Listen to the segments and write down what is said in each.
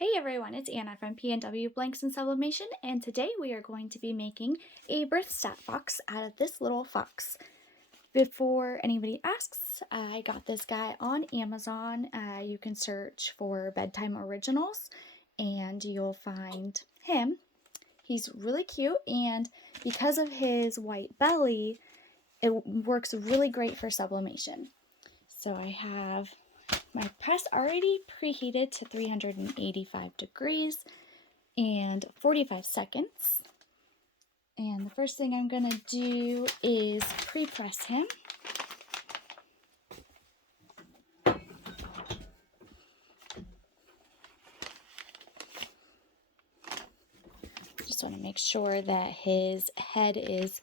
Hey everyone, it's Anna from PNW Blanks and Sublimation, and today we are going to be making a birth stat fox out of this little fox. Before anybody asks, I got this guy on Amazon. You can search for bedtime originals and you'll find him. He's really cute, and because of his white belly, it works really great for sublimation. So I have my press already preheated to 385 degrees and 45 seconds. And the first thing I'm going to do is pre-press him. Just want to make sure that his head is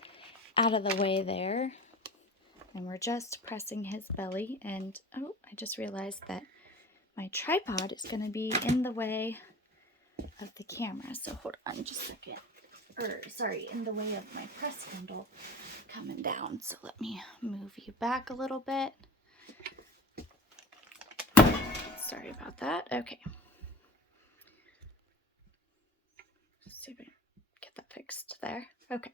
out of the way there. And we're just pressing his belly. And oh, I just realized that my tripod is going to be in the way of the camera. So hold on just a second. Sorry, in the way of my press handle coming down. So let me move you back a little bit. Sorry about that. Okay. Let's see if I can get that fixed there. Okay.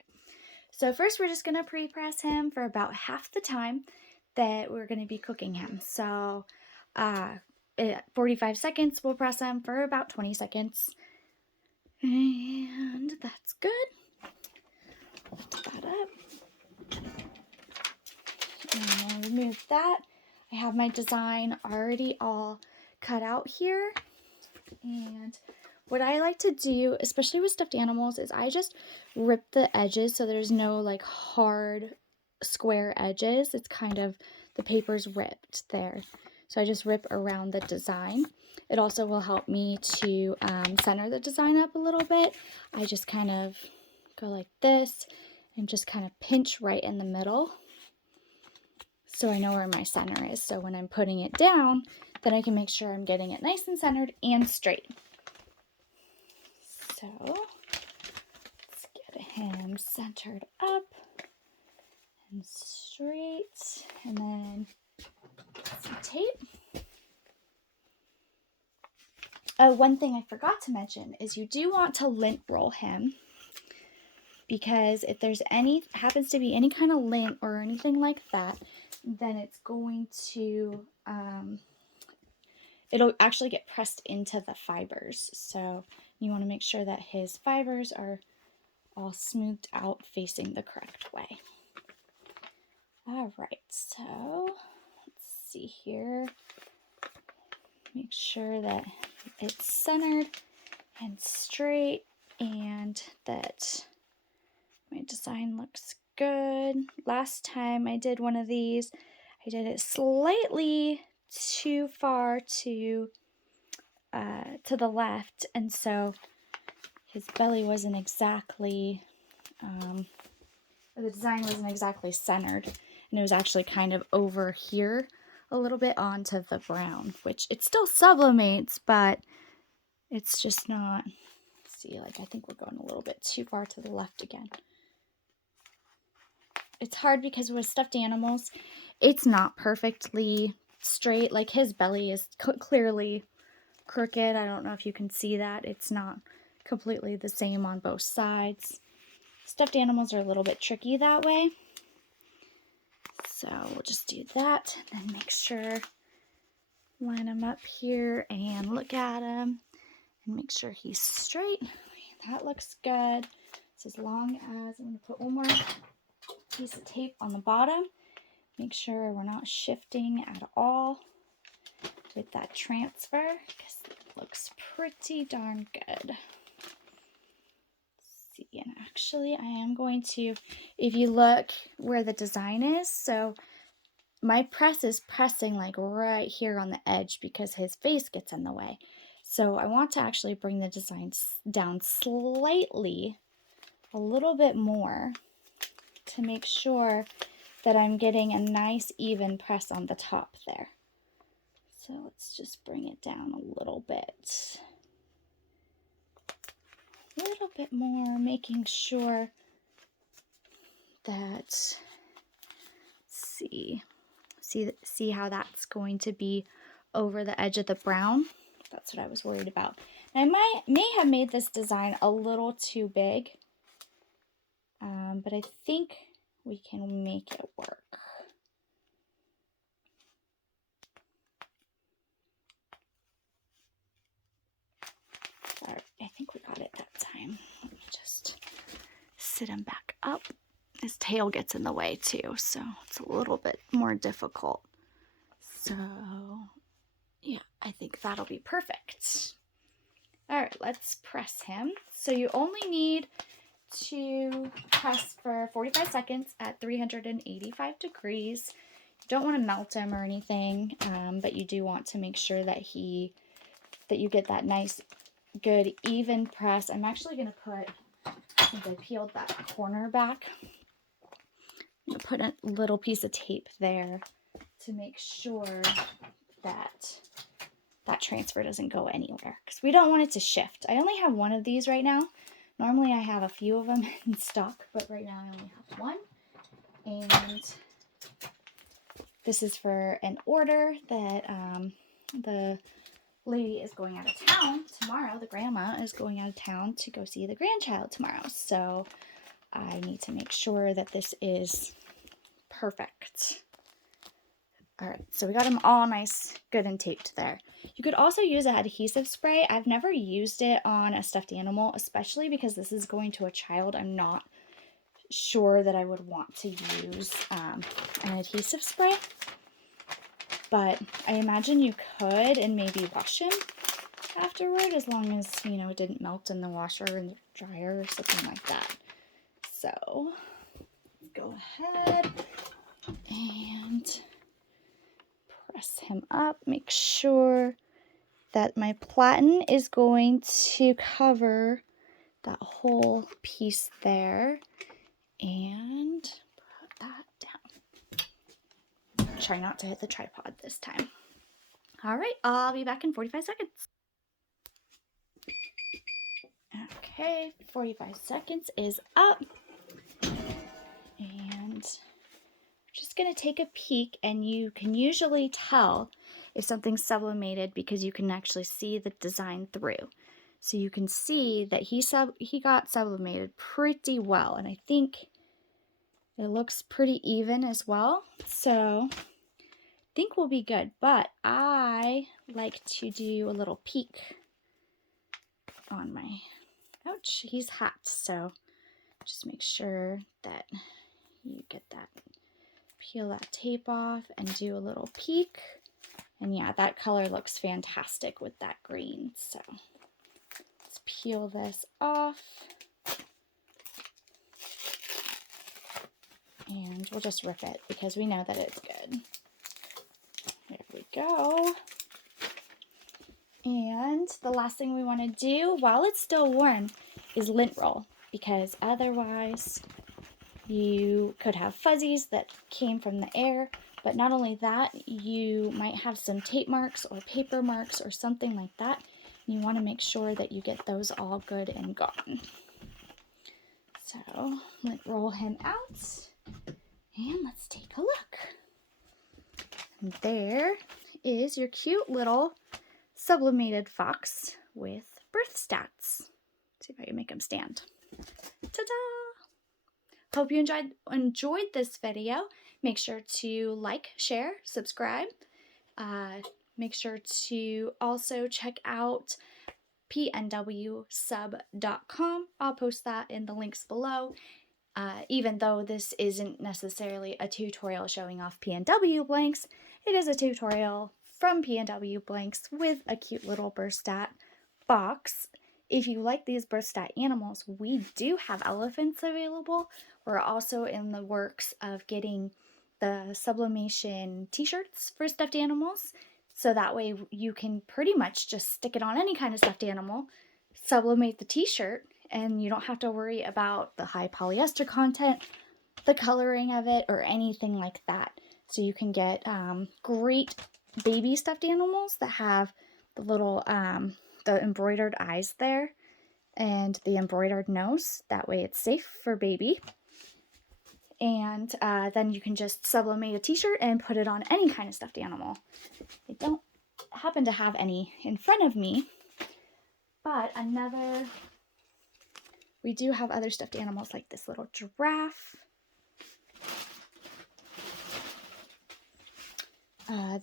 So first we're just going to pre-press him for about half the time that we're going to be cooking him. So at 45 seconds, we'll press him for about 20 seconds. And that's good. Lift that up. And remove that. I have my design already all cut out here. And what I like to do, especially with stuffed animals, is I just rip the edges so there's no like hard square edges. It's kind of, the paper's ripped there. So I just rip around the design. It also will help me to center the design up a little bit. I just kind of go like this and just kind of pinch right in the middle so I know where my center is. So when I'm putting it down, then I can make sure I'm getting it nice and centered and straight. So let's get him centered up and straight, and then some tape. One thing I forgot to mention is you do want to lint roll him, because if there's happens to be any kind of lint or anything like that, then it's going to it'll actually get pressed into the fibers. So you want to make sure that his fibers are all smoothed out facing the correct way. All right, so let's see here. Make sure that it's centered and straight and that my design looks good. Last time I did one of these, I did it slightly too far to the left, and so his belly wasn't exactly, the design wasn't exactly centered, and it was actually kind of over here a little bit onto the brown, which it still sublimates, but it's just not, see, like I think we're going a little bit too far to the left again. It's hard because with stuffed animals, it's not perfectly straight. Like his belly is clearly crooked. I don't know if you can see that. It's not completely the same on both sides. Stuffed animals are a little bit tricky that way. So we'll just do that and then make sure, line him up here and look at him and make sure he's straight. That looks good. So as long as, I'm going to put one more piece of tape on the bottom, make sure we're not shifting at all with that transfer, because it looks pretty darn good. Let's see, and actually I am going to, if you look where the design is, so my press is pressing like right here on the edge because his face gets in the way. So I want to actually bring the design down slightly, a little bit more, to make sure that I'm getting a nice even press on the top there. So let's just bring it down a little bit. A little bit more, making sure that, see how that's going to be over the edge of the brown. That's what I was worried about. I may have made this design a little too big, but I think we can make it work. All right, I think we got it that time. Let me just sit him back up. His tail gets in the way too, so it's a little bit more difficult. So yeah, I think that'll be perfect. All right, let's press him. So you only need to press for 45 seconds at 385 degrees. You don't want to melt him or anything, but you do want to make sure that you get that nice, good, even press. I'm actually going to put, since I peeled that corner back, I'm going to put a little piece of tape there to make sure that that transfer doesn't go anywhere, because we don't want it to shift. I only have one of these right now. Normally I have a few of them in stock, but right now I only have one. And this is for an order that the lady is going out of town tomorrow. The grandma is going out of town to go see the grandchild tomorrow. So I need to make sure that this is perfect. All right, so we got them all nice, good and taped there. You could also use an adhesive spray. I've never used it on a stuffed animal, especially because this is going to a child. I'm not sure that I would want to use an adhesive spray, but I imagine you could and maybe wash him afterward, as long as, you know, it didn't melt in the washer and the dryer or something like that. So go ahead and press him up. Make sure that my platen is going to cover that whole piece there, and put that down. Try not to hit the tripod this time. All right, I'll be back in 45 seconds. Okay, 45 seconds is up, and just going to take a peek, and you can usually tell if something's sublimated because you can actually see the design through. So you can see that he got sublimated pretty well, and I think it looks pretty even as well. So I think we'll be good, but I like to do a little peek on my, ouch, he's hacked, so just make sure that you get that, peel that tape off and do a little peek. And yeah, that color looks fantastic with that green. So let's peel this off. And we'll just rip it because we know that it's good. There we go. And the last thing we want to do while it's still warm is lint roll, because otherwise you could have fuzzies that came from the air. But not only that, you might have some tape marks or paper marks or something like that. You want to make sure that you get those all good and gone. So lint roll him out, and let's take a look. And there is your cute little sublimated fox with birth stats. Let's see if I can make him stand. Ta-da! Hope you enjoyed this video. Make sure to like, share, subscribe. Make sure to also check out pnwsub.com. I'll post that in the links below. Even though this isn't necessarily a tutorial showing off PNW Blanks, it is a tutorial from PNW Blanks with a cute little birth stat box. If you like these birth stat animals, we do have elephants available. We're also in the works of getting the sublimation t-shirts for stuffed animals, so that way you can pretty much just stick it on any kind of stuffed animal, sublimate the t-shirt, and you don't have to worry about the high polyester content, the coloring of it, or anything like that. So you can get great baby stuffed animals that have the little the embroidered eyes there and the embroidered nose. That way it's safe for baby. And then you can just sublimate a t-shirt and put it on any kind of stuffed animal. I don't happen to have any in front of me, But we do have other stuffed animals like this little giraffe.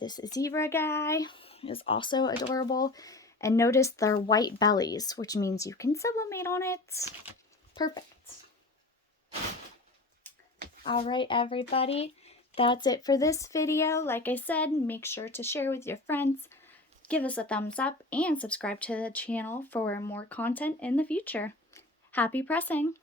This zebra guy is also adorable. And notice their white bellies, which means you can sublimate on it. Perfect. All right, everybody. That's it for this video. Like I said, make sure to share with your friends, give us a thumbs up, and subscribe to the channel for more content in the future. Happy pressing!